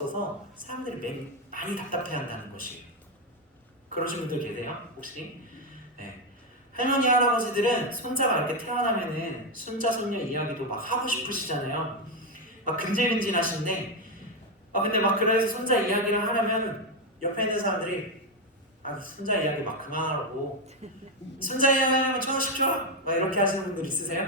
없어서 사람들이 많이 답답해한다는 것이에요. 그러신 분들 계세요? 혹시? 네. 할머니 할아버지들은 손자가 이렇게 태어나면은 손자 손녀 이야기도 막 하고 싶으시잖아요. 막 근질근질하신데 근데 막 그래서 손자 이야기를 하려면 옆에 있는 사람들이 손자 이야기 막 그만하라고, 손자 이야기 하려면 1,000원씩 줘! 막 이렇게 하시는 분들 있으세요?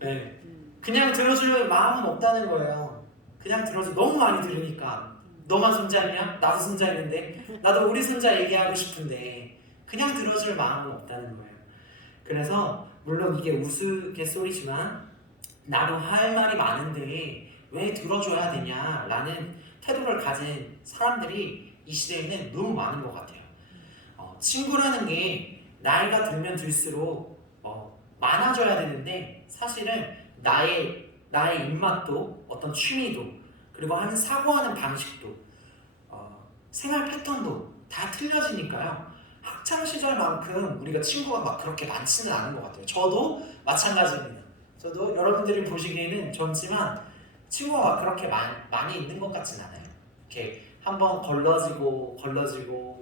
네. 그냥 들어줄 마음은 없다는 거예요. 그냥 들어줘. 너무 많이 들으니까. 너만 손자냐? 나도 손자 있는데, 나도 우리 손자 얘기하고 싶은데 그냥 들어줄 마음은 없다는 거예요. 그래서 물론 이게 우스갯소리지만 나도 할 말이 많은데 왜 들어줘야 되냐라는 태도를 가진 사람들이 이 시대에는 너무 많은 것 같아요. 친구라는 게 나이가 들면 들수록 많아져야 되는데, 사실은 나의 입맛도, 어떤 취미도, 그리고 하는 사고하는 방식도, 생활 패턴도 다 틀려지니까요. 학창 시절만큼 우리가 친구가 막 그렇게 많지는 않은 것 같아요. 저도 마찬가지입니다. 저도 여러분들이 보시기에는 젊지만 친구가 막 그렇게 많이 있는 것 같진 않아요. 이렇게 한번 걸러지고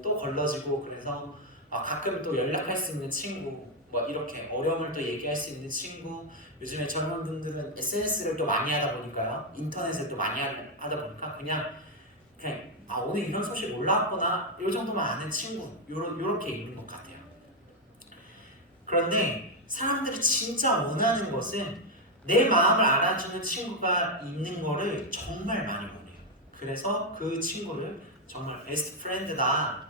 또 걸러지고, 그래서 가끔 또 연락할 수 있는 친구, 뭐 이렇게 어려움을 또 얘기할 수 있는 친구. 요즘에 젊은 분들은 SNS를 또 많이 하다 보니까요, 인터넷을 또 많이 하다 보니까 그냥 오늘 이런 소식 올라왔구나, 이 정도만 아는 친구, 요렇게 있는 것 같아요. 그런데 사람들이 진짜 원하는 것은 내 마음을 알아주는 친구가 있는 거를 정말 많이 원해요. 그래서 그 친구를 정말 베스트 프렌드다,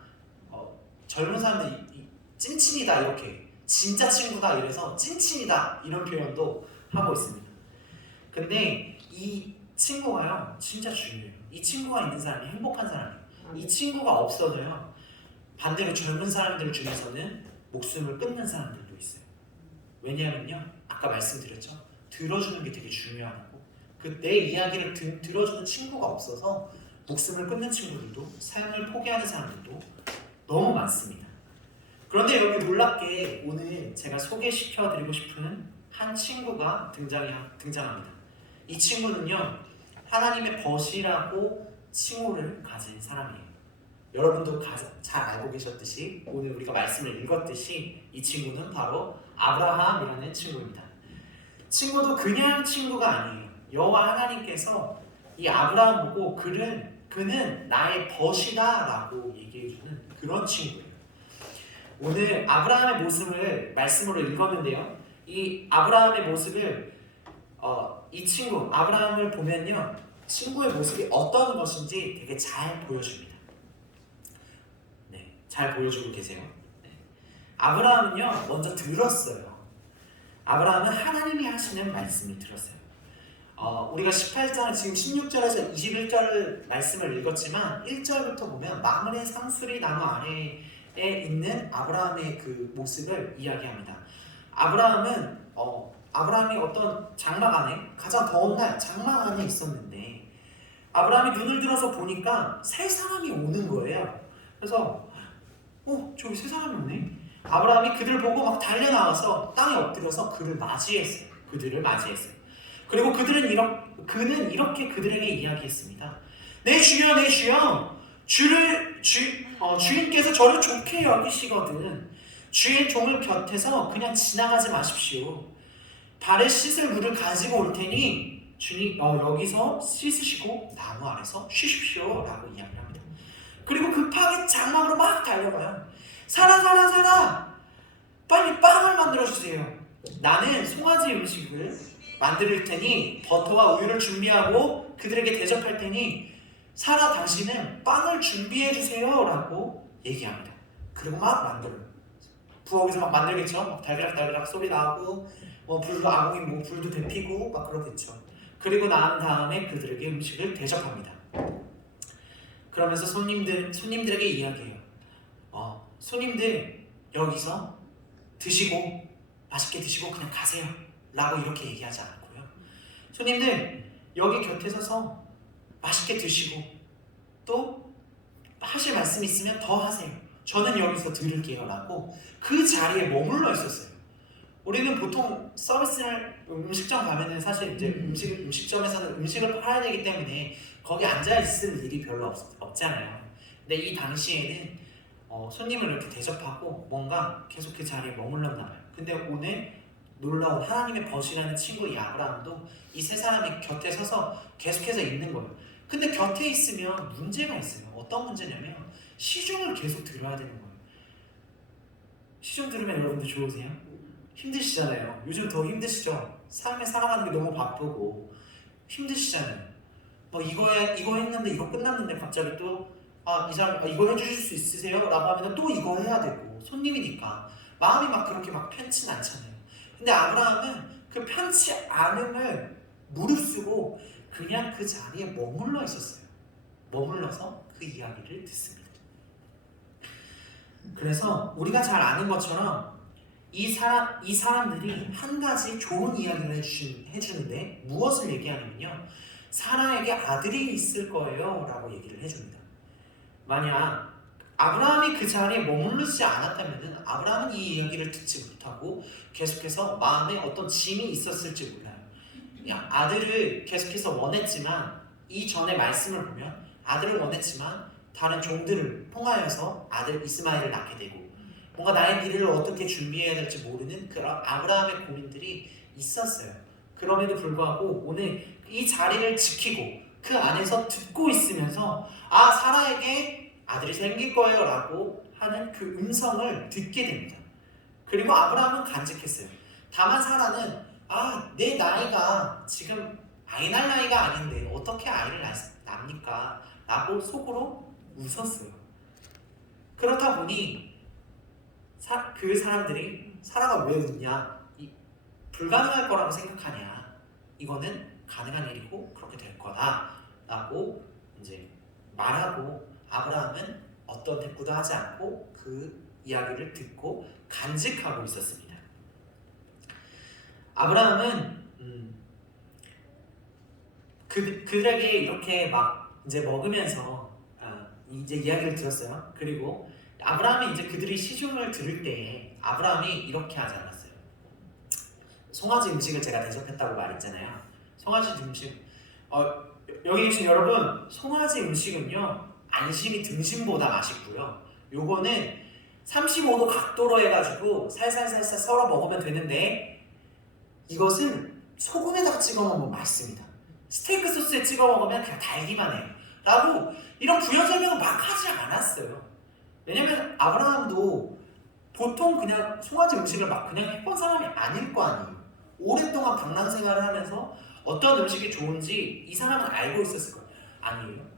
젊은 사람들이 찐친이다, 이렇게, 진짜 친구다 이래서 찐친이다 이런 표현도 하고 있습니다. 근데 이 친구가요 진짜 중요해요. 이 친구가 있는 사람이 행복한 사람이에요. 이 친구가 없어도요, 반대로 젊은 사람들 중에서는 목숨을 끊는 사람들도 있어요. 왜냐하면요, 아까 말씀드렸죠, 들어주는 게 되게 중요하고, 그 내 이야기를 들어주는 친구가 없어서 목숨을 끊는 친구들도, 삶을 포기하는 사람들도 너무 많습니다. 그런데 여기 놀랍게 오늘 제가 소개시켜드리고 싶은 한 친구가 등장합니다. 이 친구는요, 하나님의 벗이라고 칭호를 가진 사람이에요. 여러분도 잘 알고 계셨듯이, 오늘 우리가 말씀을 읽었듯이 이 친구는 바로 아브라함이라는 친구입니다. 친구도 그냥 친구가 아니에요. 여호와 하나님께서 이 아브라함 보고 그는 나의 벗이다 라고 얘기해주는 그런 친구예요. 오늘 아브라함의 모습을 말씀으로 읽었는데요, 이 아브라함의 모습을 이 친구 아브라함을 보면요, 친구의 모습이 어떤 것인지 되게 잘 보여줍니다. 네, 잘 보여주고 계세요. 네. 아브라함은요, 먼저 들었어요. 아브라함은 하나님이 하시는 말씀을 들었어요. 우리가 18장, 지금 16절에서 21절 말씀을 읽었지만 1절부터 보면 마므레 상수리 나무 아래에 있는 아브라함의 그 모습을 이야기합니다. 아브라함이 어떤 장막 안에, 가장 더운 날 장막 안에 있었는데, 아브라함이 눈을 들어서 보니까 세 사람이 오는 거예요. 그래서 저기 세 사람이 오네. 아브라함이 그들을 보고 막 달려나와서 땅에 엎드려서 그들을 맞이했어요. 그리고 그는 이렇게 그들에게 이야기했습니다. 내 주여, 내 주여, 주인께서 저를 좋게 여기시거든 주의 종을 곁에서 그냥 지나가지 마십시오. 발에 씻을 물을 가지고 올 테니 주님 여기서 씻으시고 나무 아래서 쉬십시오 라고 이야기를 합니다. 그리고 급하게 장막으로 막 달려가요. 사라, 빨리 빵을 만들어주세요. 나는 송아지 음식을 만들 테니 버터와 우유를 준비하고 그들에게 대접할 테니 사라, 당신은 빵을 준비해 주세요 라고 얘기합니다. 그리고 막 만들어요. 부엌에서 막 만들겠죠. 막 달그락 소리 나고, 불도 아궁이 불도 데피고 막 그러겠죠. 그리고 난 다음에 그들에게 음식을 대접합니다. 그러면서 손님들에게 이야기해요. 손님들 여기서 드시고 맛있게 드시고 그냥 가세요 라고 이렇게 얘기하지 않고요, 손님들 여기 곁에 서서 맛있게 드시고 또 하실 말씀 있으면 더 하세요. 저는 여기서 들을게요 라고 그 자리에 머물러 있었어요. 우리는 보통 서비스를 음식점 가면은 사실 이제 음식점에서는 음식을 팔아야 되기 때문에 거기 앉아 있을 일이 별로 없잖아요. 근데 이 당시에는 손님을 이렇게 대접하고 뭔가 계속 그 자리에 머물렀나 봐요. 근데 오늘 놀라운 하나님의 벗이라는 친구 이 아브라함도 이 세 사람이 곁에 서서 계속해서 있는 거예요. 근데 곁에 있으면 문제가 있어요. 어떤 문제냐면 시중을 계속 들어야 되는 거예요. 시중 들으면 여러분들 좋으세요? 힘드시잖아요. 요즘 더 힘드시죠? 삶에 살아가는 게 너무 바쁘고 힘드시잖아요. 뭐 이거 했는데 이거 끝났는데 갑자기 또 이 사람 이거 해주실 수 있으세요? 라고 하면 또 이거 해야 되고 손님이니까 마음이 막 그렇게 막 편치 않잖아요. 근데 아브라함은 그 편치 않음을 무릅쓰고 그냥 그 자리에 머물러 있었어요. 머물러서 그 이야기를 듣습니다. 그래서 우리가 잘 아는 것처럼 이 사람들이 한 가지 좋은 이야기를 해주는데 무엇을 얘기하냐면요, 사라에게 아들이 있을 거예요 라고 얘기를 해줍니다. 만약 아브라함이 그 자리에 머무르지 않았다면 아브라함은 이 이야기를 듣지 못하고 계속해서 마음에 어떤 짐이 있었을지 몰라요. 아들을 계속해서 원했지만 이 전에 말씀을 보면 아들을 원했지만 다른 종들을 통하여서 아들 이스마엘을 낳게 되고 뭔가 나의 미래를 어떻게 준비해야 될지 모르는 그런 아브라함의 고민들이 있었어요. 그럼에도 불구하고 오늘 이 자리를 지키고 그 안에서 듣고 있으면서 사라에게 아들이 생길 거예요 라고 하는 그 음성을 듣게 됩니다. 그리고 아브라함은 간직했어요. 다만 사라는 내 나이가 지금 아이 날 나이가 아닌데 어떻게 아이를 낳습니까? 라고 속으로 웃었어요. 그렇다 보니 그 사람들이 사라가 왜 웃냐? 불가능할 거라고 생각하냐? 이거는 가능한 일이고 그렇게 될 거다 라고 이제 말하고 아브라함은 어떤 대꾸도 하지 않고 그 이야기를 듣고 간직하고 있었습니다. 아브라함은 그들에게 이렇게 막 이제 먹으면서 이제 이야기를 들었어요. 그리고 아브라함이 이제 그들이 시중을 들을 때에 아브라함이 이렇게 하지 않았어요. 송아지 음식을 제가 대접했다고 말했잖아요. 송아지 음식 여기 계신 여러분, 송아지 음식은요 안심이 등심보다 맛있고요. 요거는 35도 각도로 해가지고 살살살살 썰어 먹으면 되는데 이것은 소금에다가 찍어 먹으면 맛있습니다. 스테이크 소스에 찍어 먹으면 그냥 달기만 해요 라고 이런 부연 설명을 막 하지 않았어요. 왜냐면 아브라함도 보통 그냥 송아지 음식을 막 그냥 해본 사람이 아닐 거 아니에요. 오랫동안 방랑 생활을 하면서 어떤 음식이 좋은지 이 사람은 알고 있었을 거예요. 아니에요.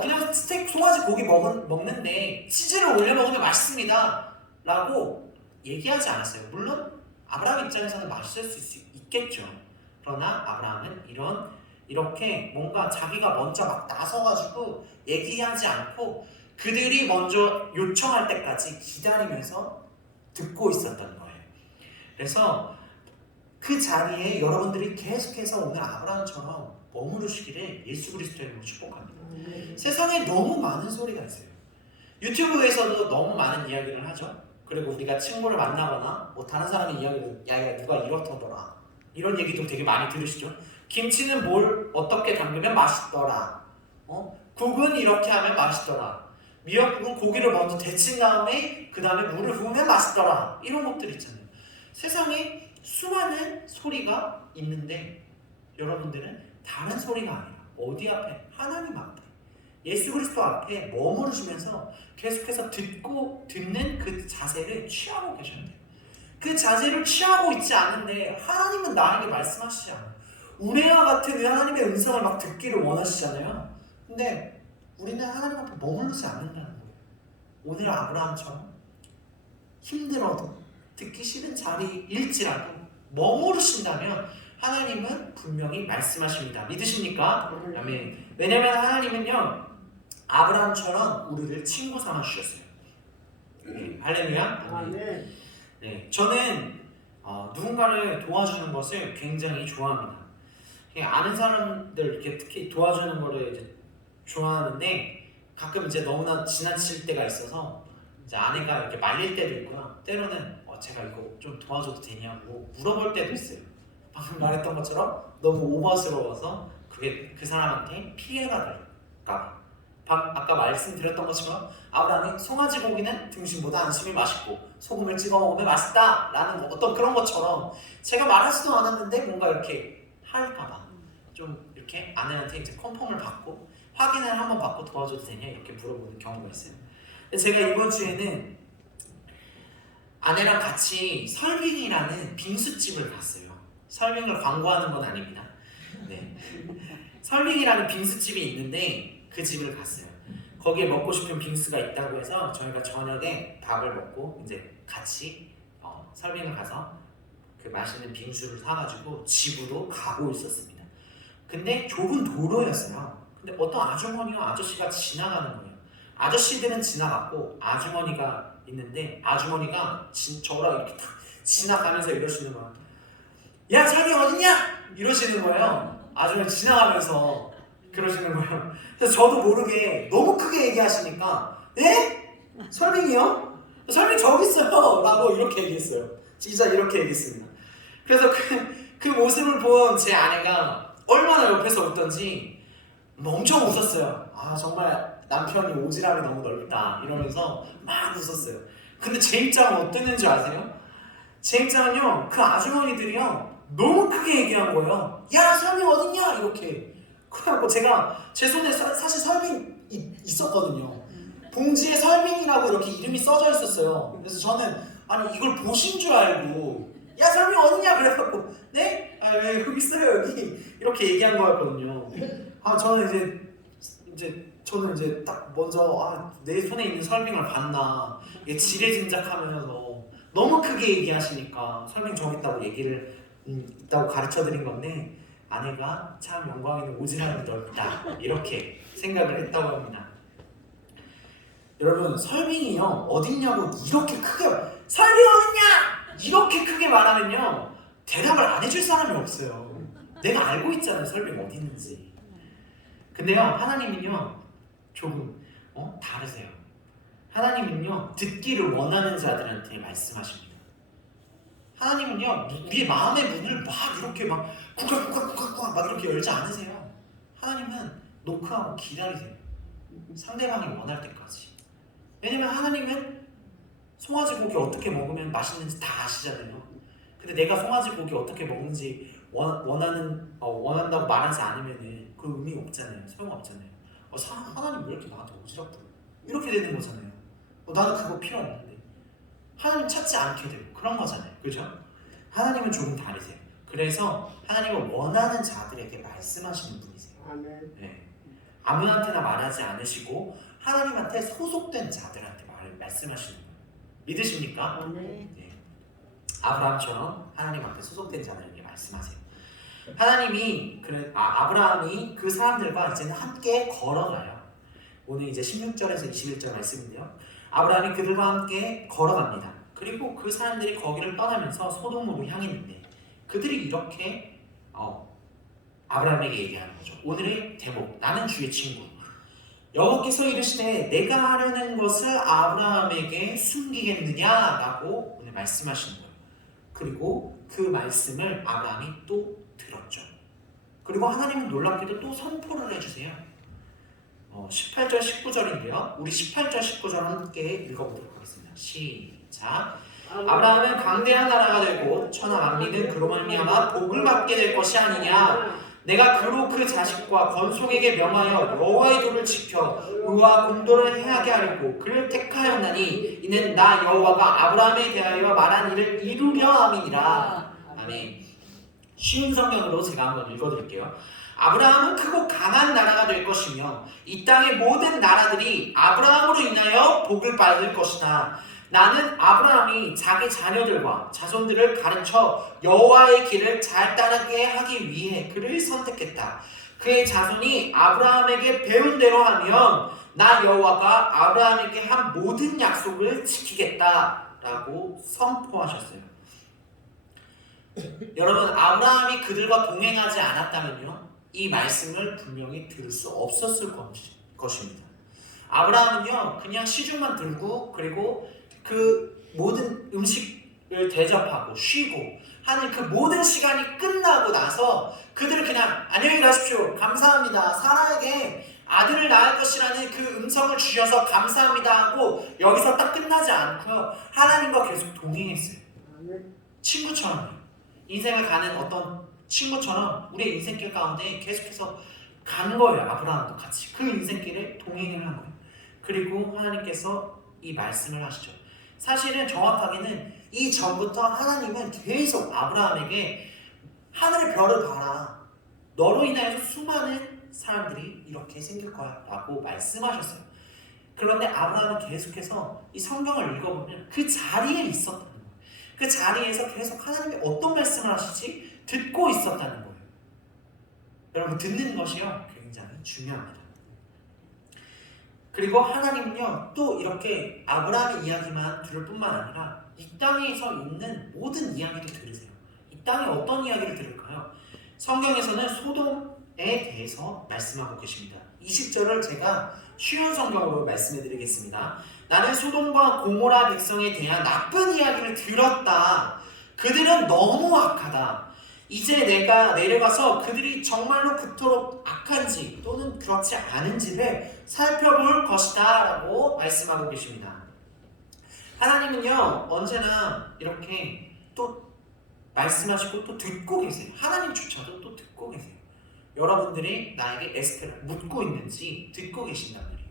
그냥 스테이크 송아지 고기 먹는데 치즈를 올려 먹으면 맛있습니다 라고 얘기하지 않았어요. 물론 아브라함 입장에서는 맛있을 수 있겠죠. 그러나 아브라함은 이렇게 뭔가 자기가 먼저 막 나서가지고 얘기하지 않고 그들이 먼저 요청할 때까지 기다리면서 듣고 있었던 거예요. 그래서 그 자리에 여러분들이 계속해서 오늘 아브라함처럼 머무르시기를 예수 그리스도의 이름으로 축복합니다. 세상에 너무 많은 소리가 있어요. 유튜브에서도 너무 많은 이야기를 하죠. 그리고 우리가 친구를 만나거나 뭐 다른 사람의 이야기를 야 누가 이렇더더라 이런 얘기도 되게 많이 들으시죠. 김치는 뭘 어떻게 담그면 맛있더라. 국은 이렇게 하면 맛있더라. 미역국은 고기를 먼저 데친 다음에 그 다음에 물을 부으면 맛있더라. 이런 것들 있잖아요. 세상에 수많은 소리가 있는데 여러분들은 다른 소리가 아니라 어디 앞에? 하나님 앞에 예수 그리스도 앞에 머무르시면서 계속해서 듣는 그 자세를 취하고 계셔야 돼요. 그 자세를 취하고 있지 않은데 하나님은 나에게 말씀하시지 않아요. 우레와 같은 하나님의 음성을 막 듣기를 원하시잖아요. 근데 우리는 하나님 앞에 머무르지 않는다는 거예요. 오늘 아브라함처럼 힘들어도 듣기 싫은 자리일지라도 머무르신다면 하나님은 분명히 말씀하십니다. 믿으십니까? 아멘. 왜냐하면 하나님은요 아브라함처럼 우리를 친구 삼아 주셨어요. 할렐루야. 아멘. 네, 저는 누군가를 도와주는 것을 굉장히 좋아합니다. 아는 사람들 이렇게 특히 도와주는 거를 이제 좋아하는데 가끔 이제 너무나 지나칠 때가 있어서 이제 아내가 이렇게 말릴 때도 있고요. 때로는 제가 이거 좀 도와줘도 되냐고 물어볼 때도 있어요. 방금 말했던 것처럼 너무 오버스러워서 그게 그 사람한테 피해가 될까 봐. 아까 말씀드렸던 것처럼 아브라함이 송아지 고기는 등심보다 안심이 맛있고 소금을 찍어 먹으면 맛있다 라는 어떤 그런 것처럼 제가 말하지도 않았는데 뭔가 이렇게 할까 봐 좀 이렇게 아내한테 이제 컨펌을 받고 확인을 한번 받고 도와줘도 되냐 이렇게 물어보는 경우가 있어요. 제가 이번 주에는 아내랑 같이 설빙이라는 빙수집을 갔어요. 설빙을 광고하는 건 아닙니다. 네. 설빙이라는 빙수집이 있는데 그 집을 갔어요. 거기에 먹고 싶은 빙수가 있다고 해서 저희가 저녁에 밥을 먹고 이제 같이 설빙을 가서 그 맛있는 빙수를 사가지고 집으로 가고 있었습니다. 근데 좁은 도로였어요. 근데 어떤 아주머니와 아저씨가 지나가는 거예요. 아저씨들은 지나갔고 아주머니가 있는데 아주머니가 저랑 이렇게 탁 지나가면서 이러시는 거예요. 야 설빙 어딨냐? 이러시는 거예요. 아주머니 지나가면서 그러시는 거예요. 그래서 저도 모르게 너무 크게 얘기하시니까 네? 설빙이요? 설빙 저기 있어요 라고 이렇게 얘기했어요. 진짜 이렇게 얘기했습니다. 그래서 그 모습을 본 제 아내가 얼마나 옆에서 웃던지 엄청 웃었어요. 아 정말 남편이 오지랖이 너무 넓다 이러면서 막 웃었어요. 근데 제 입장은 어땠는지 아세요? 제 입장은요 그 아주머니들이요 너무 크게 얘기한 거예요. 야 설빙 어딨냐 이렇게. 그래갖고 제가 제 손에 사실 설빙 있었거든요. 봉지에 설빙이라고 이렇게 이름이 써져 있었어요. 그래서 저는 아니 이걸 보신 줄 알고 야 설빙 어딨냐 그래갖고 네? 아 왜 여기 있어요 여기 이렇게 얘기한 거였거든요. 아 저는 이제 딱 먼저 내 손에 있는 설빙을 봤나 이게 지레짐작하면서 너무 크게 얘기하시니까 설빙 저기 있다고 얘기를 있다고 가르쳐드린 건데 아내가 참 영광 있는 오지랖이 넓다 이렇게 생각을 했다고 합니다. 여러분 설빙이요 어딨냐고 이렇게 크게 설빙 어딨냐 이렇게 크게 말하면요 대답을 안 해줄 사람이 없어요. 내가 알고 있잖아요 설빙 어디 있는지. 근데요 하나님은요 조금 다르세요. 하나님은요 듣기를 원하는 자들한테 말씀하십니다. 하나님은요 우리의 마음의 문을 막 이렇게 막 쿡쿡쿡쿡쿡 막 이렇게 열지 않으세요. 하나님은 노크하고 기다리세요. 상대방이 원할 때까지. 왜냐면 하나님은 송아지 고기 어떻게 먹으면 맛있는지 다 아시잖아요. 근데 내가 송아지 고기 어떻게 먹는지 원한다고 말하지 않으면은 그 의미 없잖아요. 소용없잖아요. 하나님 왜 이렇게 나한테 오지랖 부려? 이렇게 되는 거잖아요. 나는 그거 필요 없는데 하나님 찾지 않게 되고 그런 거잖아요. 그죠? 하나님은 조금 다르세요. 그래서 하나님은 원하는 자들에게 말씀하시는 분이세요. 아멘. 네. 아무한테나 말하지 않으시고 하나님한테 소속된 자들한테 말씀하시는 거예요. 믿으십니까? 아멘. 네. 아브라함처럼 하나님 앞에 소속된 자들에게 말씀하세요. 하나님이 아브라함이 그 사람들과 이제는 함께 걸어가요. 오늘 이제 16절에서 21절 말씀인데요. 아브라함이 그들과 함께 걸어갑니다. 그리고 그 사람들이 거기를 떠나면서 소돔으로 향했는데 그들이 이렇게 아브라함에게 얘기하는 거죠. 오늘의 대목, 나는 주의 친구. 여호와께서 이르시되 내가 하려는 것을 아브라함에게 숨기겠느냐라고 오늘 말씀하시는 거예요. 그리고 그 말씀을 아브라함이 또 들었죠. 그리고 하나님은 놀랍게도 또 선포를 해주세요. 18절 19절인데요. 우리 18절 19절 함께 읽어보도록 하겠습니다. 시작. 아브라함은 강대한 나라가 되고 천하 만민은 그로 말미암아 복을 받게 될 것이 아니냐. 내가 그로 그 자식과 건속에게 명하여 여호와의 도를 지켜 의와 공도를 행하게 하려고 그를 택하였나니 이는 나 여호와가 아브라함에 대하여 말한 일을 이루려 함이니라. 아멘. 쉬운 성경으로 제가 한번 읽어드릴게요. 아브라함은 크고 강한 나라가 될 것이며 이 땅의 모든 나라들이 아브라함으로 인하여 복을 받을 것이다. 나는 아브라함이 자기 자녀들과 자손들을 가르쳐 여호와의 길을 잘 따르게 하기 위해 그를 선택했다. 그의 자손이 아브라함에게 배운 대로 하면 나 여호와가 아브라함에게 한 모든 약속을 지키겠다라고 선포하셨어요. 여러분 아브라함이 그들과 동행하지 않았다면요 이 말씀을 분명히 들을 수 없었을 것입니다. 아브라함은요 그냥 시중만 들고 그리고 그 모든 음식을 대접하고 쉬고 하는 그 모든 시간이 끝나고 나서 그들을 그냥 안녕히 가십시오 감사합니다 사라에게 아들을 낳을 것이라는 그 음성을 주셔서 감사합니다 하고 여기서 딱 끝나지 않고요 하나님과 계속 동행했어요. 친구처럼 인생을 가는 어떤 친구처럼 우리의 인생길 가운데 계속해서 가는 거예요. 아브라함도 같이 그 인생길에 동행을 한 거예요. 그리고 하나님께서 이 말씀을 하시죠. 사실은 정확하게는 이 전부터 하나님은 계속 아브라함에게 하늘의 별을 봐라. 너로 인하여서 수많은 사람들이 이렇게 생길 거야 라고 말씀하셨어요. 그런데 아브라함은 계속해서 이 성경을 읽어보면 그 자리에 있었다는 거예요. 그 자리에서 계속 하나님이 어떤 말씀을 하시지 듣고 있었다는 거예요. 여러분 듣는 것이요 굉장히 중요합니다. 그리고 하나님은요 또 이렇게 아브라함의 이야기만 들을 뿐만 아니라 이 땅에서 있는 모든 이야기도 들으세요. 이 땅에 어떤 이야기를 들을까요? 성경에서는 소돔에 대해서 말씀하고 계십니다. 20절을 제가 쉬운 성경으로 말씀해 드리겠습니다. 나는 소돔과 고모라 백성에 대한 나쁜 이야기를 들었다. 그들은 너무 악하다. 이제 내가 내려가서 그들이 정말로 그토록 악한지 또는 그렇지 않은지를 살펴볼 것이다 라고 말씀하고 계십니다. 하나님은요 언제나 이렇게 또 말씀하시고 또 듣고 계세요. 하나님조차도 또 듣고 계세요. 여러분들이 나에게 에스테를 묻고 있는지 듣고 계신단 말이에요.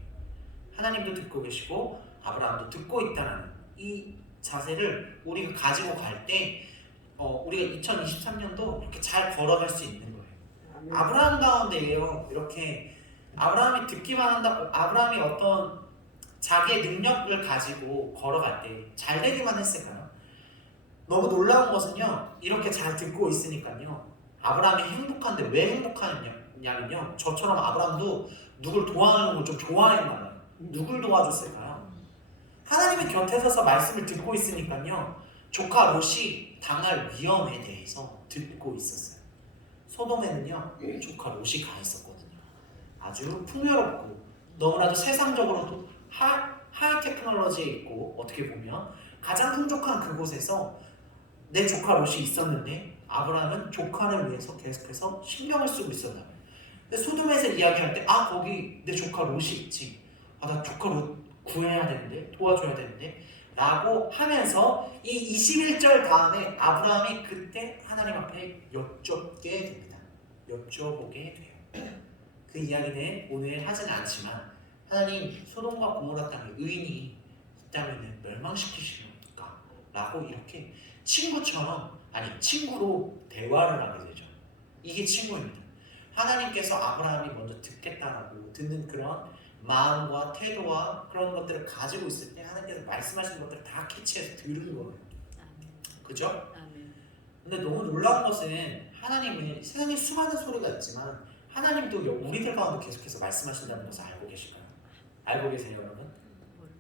하나님도 듣고 계시고 아브라함도 듣고 있다는 이 자세를 우리가 가지고 갈 때 우리가 2023년도 이렇게 잘 걸어갈 수 있는 거예요. 아브라함 가운데에요 이렇게 아브라함이 듣기만 한다고 아브라함이 어떤 자기의 능력을 가지고 걸어갈 때 잘 되기만 했을까요? 너무 놀라운 것은요 이렇게 잘 듣고 있으니까요 아브라함이 행복한데 왜 행복하냐면요 저처럼 아브라함도 누굴 도와주는 걸 좀 좋아했나 봐요. 누굴 도와줬을까요? 하나님의 곁에 서서 말씀을 듣고 있으니까요 조카 롯이 당할 위험에 대해서 듣고 있었어요. 소돔에는요 조카 롯이 가 있었거든요. 아주 풍요롭고 너무나도 세상적으로도 하이 테크놀로지에 있고 어떻게 보면 가장 풍족한 그곳에서 내 조카 롯이 있었는데 아브라함은 조카를 위해서 계속해서 신경을 쓰고 있었나 봐요. 근데 소돔에서 이야기할 때 거기 내 조카 롯이 있지. 나 조카 롯 구해야 되는데 도와줘야 되는데 라고 하면서 이 21절 다음에 아브라함이 그때 하나님 앞에 여쭙게 됩니다. 여쭤보게 돼요. 그 이야기는 오늘 하지는 않지만 하나님 소돔과 고모라 땅에 의인이 있다면 멸망시키시니까 라고 이렇게 친구처럼 친구로 대화를 하게 되죠. 이게 친구입니다. 하나님께서 아브라함이 먼저 듣겠다라고 듣는 그런 마음과 태도와 그런 것들을 가지고 있을 때 하나님께서 말씀하시는 것들을 다 캐치해서 들은 거예요. 그죠? 근데 너무 놀라운 것은 하나님은 세상에 수많은 소리가 있지만 하나님도 우리들 가운데 계속해서 말씀하신다는 것을 알고 계실까요? 알고 계세요 여러분?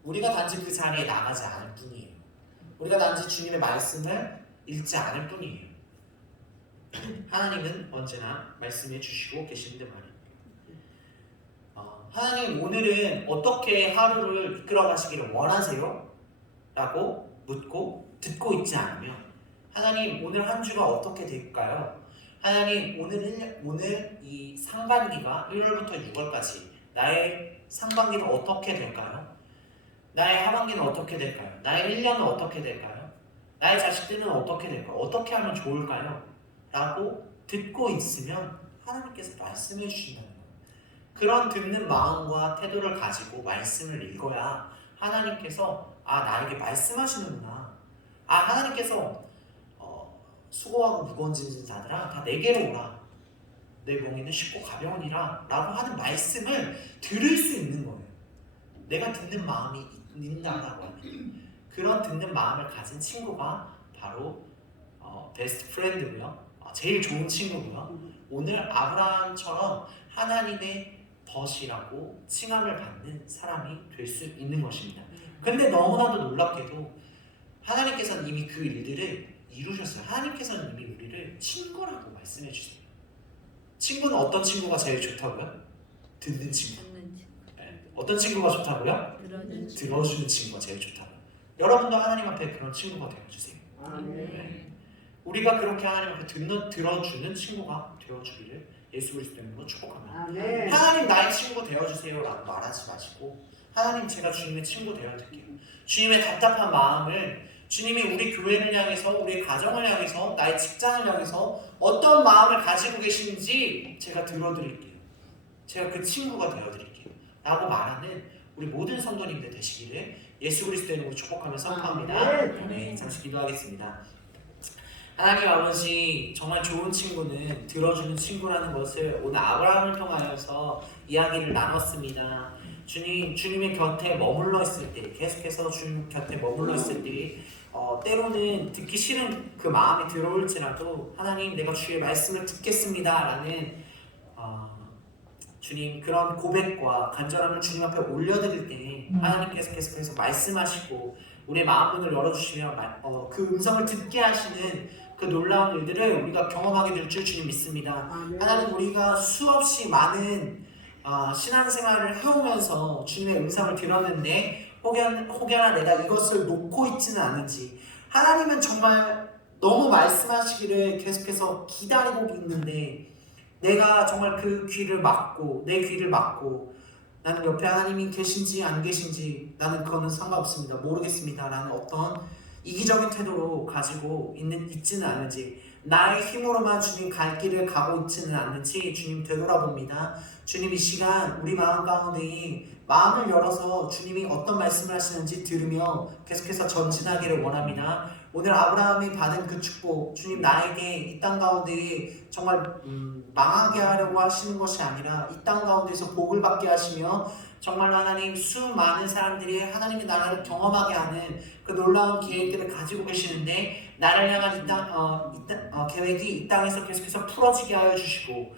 우리가 단지 그 자리에 나가지 않을 뿐이에요. 우리가 단지 주님의 말씀을 읽지 않을 뿐이에요. 하나님은 언제나 말씀해 주시고 계시는데 말이에요. 하나님 오늘은 어떻게 하루를 이끌어 가시기를 원하세요? 라고 묻고 듣고 있지 않으면 하나님 오늘 한 주가 어떻게 될까요? 하나님 오늘 이 상반기가 1월부터 6월까지 나의 상반기는 어떻게 될까요? 나의 하반기는 어떻게 될까요? 나의 1년은 어떻게 될까요? 나의 자식들은 어떻게 될까요? 어떻게 하면 좋을까요? 라고 듣고 있으면 하나님께서 말씀해 주신다는 거예요. 그런 듣는 마음과 태도를 가지고 말씀을 읽어야 하나님께서 나에게 말씀하시는구나. 하나님께서 수고하고 무거운 짐진 자들아 다 내게로 오라. 내 멍에는 쉽고 가벼우니라 라고 하는 말씀을 들을 수 있는 거예요. 내가 듣는 마음이 있다라고 하는 그런 듣는 마음을 가진 친구가 바로 베스트 프렌드고요. 제일 좋은 친구고요. 오늘 아브라함처럼 하나님의 벗이라고 칭함을 받는 사람이 될 수 있는 것입니다. 근데 너무나도 놀랍게도 하나님께서는 이미 그 일들을 이루셨어요. 하나님께서는 이미 우리를 친구라고 말씀해 주세요. 친구는 어떤 친구가 제일 좋다고요? 듣는 친구. 네. 어떤 친구가 좋다고요? 들어주는 친구가 제일 좋다고. 여러분도 하나님 앞에 그런 친구가 되어주세요. 네. 우리가 그렇게 하나님 앞에 들어주는 친구가 되어주기를 예수 그리스도님으로 축복합니다. 하나님 나의 친구 되어주세요 라고 말하지 마시고 하나님 제가 주님의 친구 되어드릴게요. 주님의 답답한 마음을 주님이 우리 교회를 향해서 우리 가정을 향해서 나의 직장을 향해서 어떤 마음을 가지고 계신지 제가 들어드릴게요. 제가 그 친구가 되어드릴게요 라고 말하는 우리 모든 성도님들 되시기를 예수 그리스도의 이름으로 축복하며 선포합니다. 네, 잠시 기도하겠습니다. 하나님 아버지, 정말 좋은 친구는 들어주는 친구라는 것을 오늘 아브라함을 통하여서 이야기를 나눴습니다. 주님의 곁에 머물러 있을 때, 계속해서 주님 곁에 머물러 있을 때 때로는 듣기 싫은 그 마음이 들어올지라도 하나님 내가 주의 말씀을 듣겠습니다 라는 주님 그런 고백과 간절함을 주님 앞에 올려드릴 때 하나님께서 계속해서 말씀하시고 우리의 마음문을 열어주시며 그 음성을 듣게 하시는 그 놀라운 일들을 우리가 경험하게 될 줄 주님 믿습니다. 하나님 우리가 수없이 많은 신앙생활을 해오면서 주님의 음성을 들었는데 혹여나 내가 이것을 놓고 있지는 않은지 하나님은 정말 너무 말씀하시기를 계속해서 기다리고 있는데 내가 정말 그 귀를 막고 내 귀를 막고 나는 옆에 하나님이 계신지 안 계신지 나는 그거는 상관없습니다. 모르겠습니다 라는 어떤 이기적인 태도로 가지고 있지는 않은지 나의 힘으로만 주님 갈 길을 가고 있지는 않는지 주님 되돌아봅니다. 주님 이 시간 우리 마음 가운데 마음을 열어서 주님이 어떤 말씀을 하시는지 들으며 계속해서 전진하기를 원합니다. 오늘 아브라함이 받은 그 축복 주님 나에게 이 땅 가운데 정말 망하게 하려고 하시는 것이 아니라 이 땅 가운데서 복을 받게 하시며 정말 하나님 수많은 사람들이 하나님의 나라를 경험하게 하는 그 놀라운 계획들을 가지고 계시는데 나를 향한 계획이 이 땅에서 계속해서 풀어지게 하여 주시고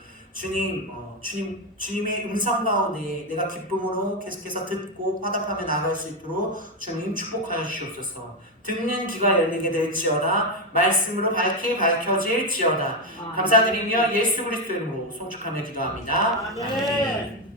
주님의 음성 가운데 내가 기쁨으로 계속해서 듣고 화답하며 나아갈 수 있도록 주님 축복하여 주시옵소서. 듣는 귀가 열리게 될지어다 말씀으로 밝히 밝혀질지어다. 감사드리며 예수 그리스도의 이름으로 송축하며 기도합니다. 아멘.